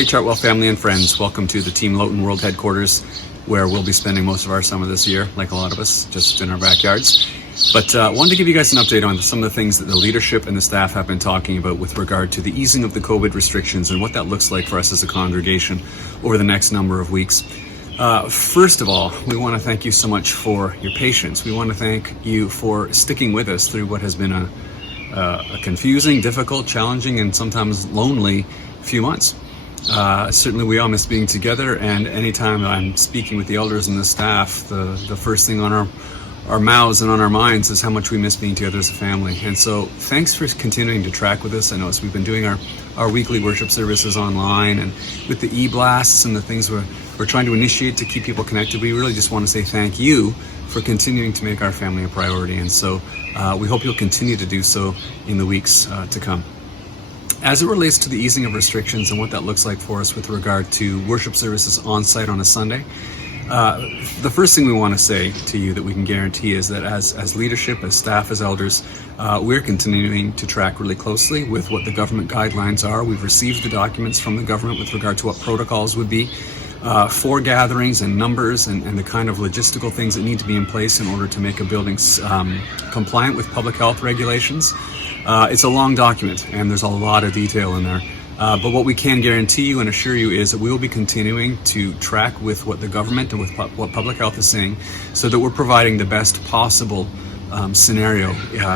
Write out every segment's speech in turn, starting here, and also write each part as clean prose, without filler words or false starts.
Hey Chartwell family and friends, welcome to the Team Loughton World Headquarters, where we'll be spending most of our summer this year, like a lot of us, just in our backyards. But wanted to give you guys an update on some of the things that the leadership and the staff have been talking about with regard to the easing of the COVID restrictions and what that looks like for us as a congregation over the next number of weeks. First of all, we want to thank you so much for your patience. We want to thank you for sticking with us through what has been a confusing, difficult, challenging, and sometimes lonely few months. Certainly we all miss being together, and anytime I'm speaking with the elders and the staff, the first thing on our mouths and on our minds is how much we miss being together as a family. And so thanks for continuing to track with us. I know as we've been doing our weekly worship services online and with the e-blasts and the things we're trying to initiate to keep people connected. We really just want to say thank you for continuing to make our family a priority. And so we hope you'll continue to do so in the weeks to come. As it relates to the easing of restrictions and what that looks like for us with regard to worship services on site on a Sunday, the first thing we want to say to you that we can guarantee is that as leadership, as staff, as elders, we're continuing to track really closely with what the government guidelines are. We've received the documents from the government with regard to what protocols would be for gatherings and numbers and the kind of logistical things that need to be in place in order to make a building compliant with public health regulations. It's a long document and there's a lot of detail in there. But what we can guarantee you and assure you is that we will be continuing to track with what the government and with what public health is saying so that we're providing the best possible scenario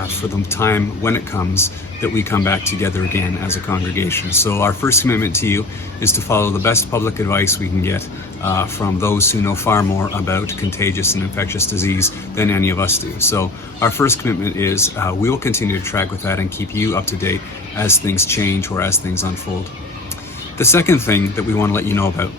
for the time when it comes that we come back together again as a congregation. So our first commitment to you is to follow the best public advice we can get from those who know far more about contagious and infectious disease than any of us do. So our first commitment is we will continue to track with that and keep you up to date as things change or as things unfold. The second thing that we want to let you know about,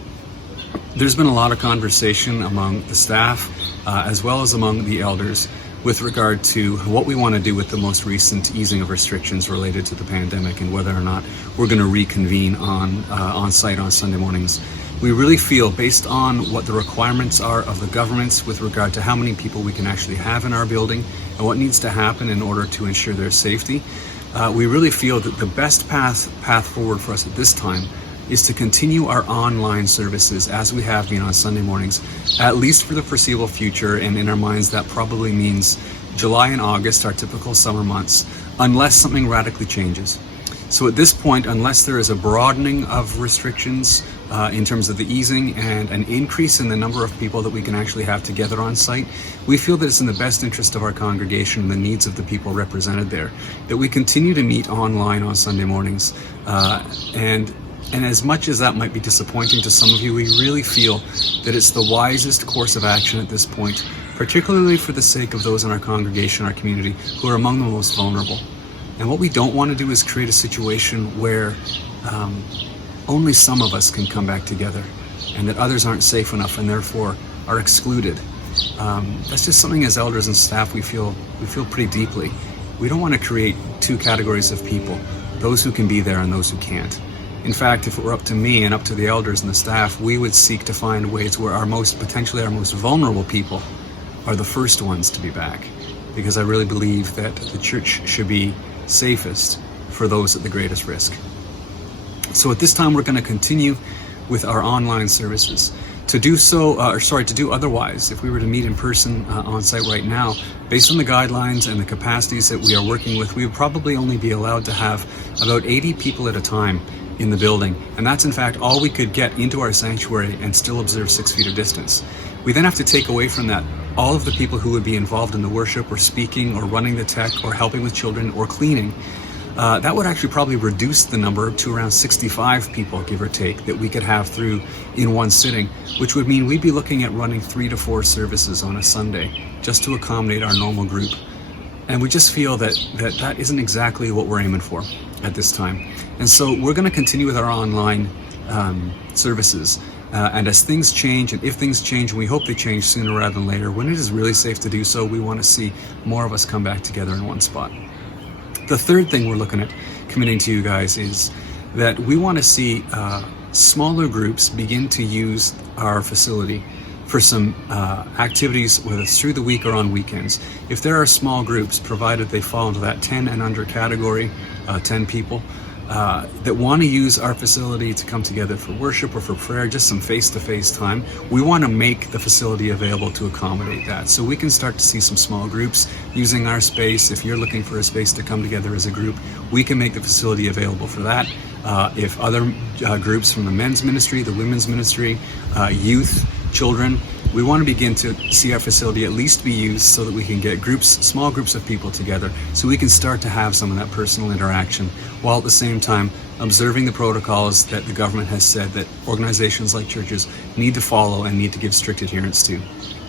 there's been a lot of conversation among the staff as well as among the elders with regard to what we want to do with the most recent easing of restrictions related to the pandemic and whether or not we're going to reconvene on site on Sunday mornings. We really feel, based on what the requirements are of the governments with regard to how many people we can actually have in our building and what needs to happen in order to ensure their safety, we really feel that the best path forward for us at this time is to continue our online services as we have been on Sunday mornings, at least for the foreseeable future, and in our minds that probably means July and August, our typical summer months, unless something radically changes. So at this point, unless there is a broadening of restrictions in terms of the easing and an increase in the number of people that we can actually have together on site, we feel that it's in the best interest of our congregation and the needs of the people represented there, that we continue to meet online on Sunday mornings. And as much as that might be disappointing to some of you, we really feel that it's the wisest course of action at this point, particularly for the sake of those in our congregation, our community, who are among the most vulnerable. And what we don't want to do is create a situation where only some of us can come back together and that others aren't safe enough and therefore are excluded. That's just something as elders and staff we feel pretty deeply. We don't want to create two categories of people, those who can be there and those who can't. In fact, if it were up to me and up to the elders and the staff, we would seek to find ways where potentially our most vulnerable people are the first ones to be back. Because I really believe that the church should be safest for those at the greatest risk. So at this time, we're going to continue with our online services. To do otherwise, if we were to meet in person on site right now, based on the guidelines and the capacities that we are working with, we would probably only be allowed to have about 80 people at a time in the building, and that's in fact all we could get into our sanctuary and still observe 6 feet of distance. We then have to take away from that all of the people who would be involved in the worship or speaking or running the tech or helping with children or cleaning. That would actually probably reduce the number to around 65 people, give or take, that we could have through in one sitting, which would mean we'd be looking at running 3 to 4 services on a Sunday just to accommodate our normal group. And we just feel that isn't exactly what we're aiming for at this time. And so we're going to continue with our online services. And as things change, and if things change, and we hope they change sooner rather than later, when it is really safe to do so, we want to see more of us come back together in one spot. The third thing we're looking at committing to you guys is that we want to see smaller groups begin to use our facility for some activities, whether it's through the week or on weekends. If there are small groups, provided they fall into that 10 and under category, 10 people, that want to use our facility to come together for worship or for prayer, just some face-to-face time, we want to make the facility available to accommodate that. So we can start to see some small groups using our space. If you're looking for a space to come together as a group, we can make the facility available for that. If other groups from the men's ministry, the women's ministry, youth, children, we want to begin to see our facility at least be used so that we can get small groups of people together, so we can start to have some of that personal interaction, while at the same time observing the protocols that the government has said that organizations like churches need to follow and need to give strict adherence to.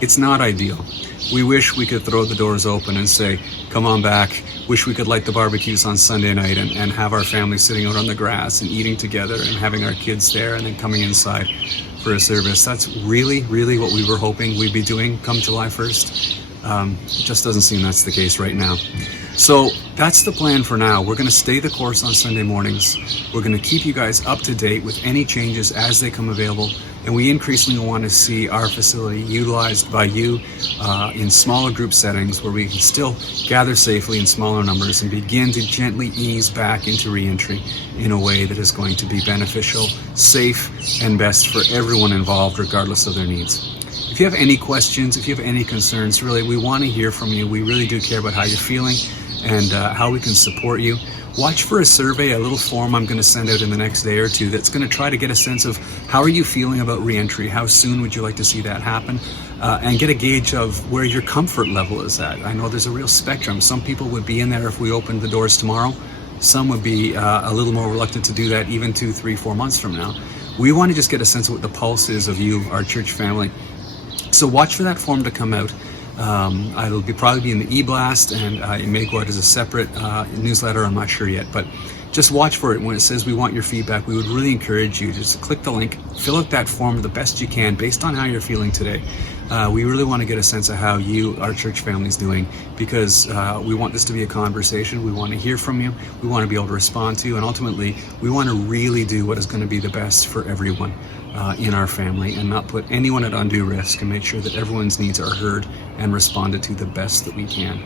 It's not ideal. We wish we could throw the doors open and say, come on back. Wish we could light the barbecues on Sunday night and have our family sitting out on the grass and eating together and having our kids there and then coming inside for a service. That's really, really what we were hoping we'd be doing come July 1st. It just doesn't seem that's the case right now. So that's the plan for now. We're going to stay the course on Sunday mornings. We're going to keep you guys up to date with any changes as they come available. And we increasingly want to see our facility utilized by you in smaller group settings where we can still gather safely in smaller numbers and begin to gently ease back into reentry in a way that is going to be beneficial, safe, and best for everyone involved, regardless of their needs. If you have any questions, if you have any concerns, really, we want to hear from you. We really do care about how you're feeling and how we can support you. Watch for a survey, a little form I'm going to send out in the next day or two that's going to try to get a sense of how are you feeling about reentry, how soon would you like to see that happen, and get a gauge of where your comfort level is at. I know there's a real spectrum. Some people would be in there if we opened the doors tomorrow. Some would be a little more reluctant to do that even 2, 3, 4 months from now. We want to just get a sense of what the pulse is of you, our church family. So watch for that form to come out. It'll probably be in the e-blast, and it may go out as a separate newsletter. I'm not sure yet, but just watch for it. When it says we want your feedback, we would really encourage you to just click the link, fill out that form the best you can based on how you're feeling today. We really want to get a sense of how you, our church family, is doing, because we want this to be a conversation. We want to hear from you. We want to be able to respond to you, and ultimately, we want to really do what is going to be the best for everyone in our family, and not put anyone at undue risk, and make sure that everyone's needs are heard and responded to the best that we can.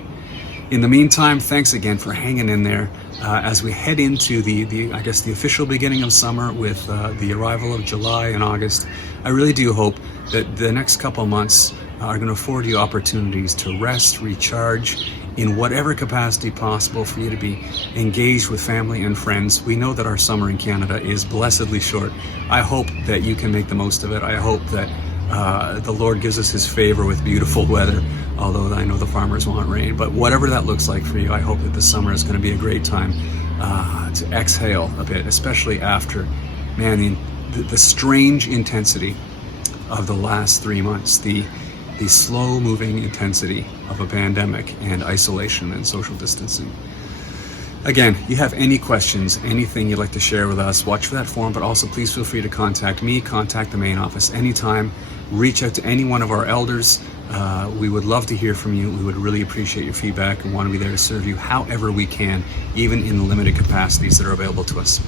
In the meantime, thanks again for hanging in there as we head into the official beginning of summer with the arrival of July and August. I really do hope that the next couple of months are going to afford you opportunities to rest, recharge, in whatever capacity possible for you to be engaged with family and friends. We know that our summer in Canada is blessedly short. I hope that you can make the most of it. I hope that the Lord gives us his favor with beautiful weather, although I know the farmers want rain. But whatever that looks like for you, I hope that this summer is going to be a great time to exhale a bit, especially after, the strange intensity of the last 3 months, the slow-moving intensity of a pandemic and isolation and social distancing. Again, you have any questions, anything you'd like to share with us, watch for that form, but also please feel free to contact me, contact the main office anytime, reach out to any one of our elders. We would love to hear from you. We would really appreciate your feedback and want to be there to serve you however we can, even in the limited capacities that are available to us.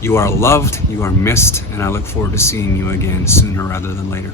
You are loved, you are missed, and I look forward to seeing you again sooner rather than later.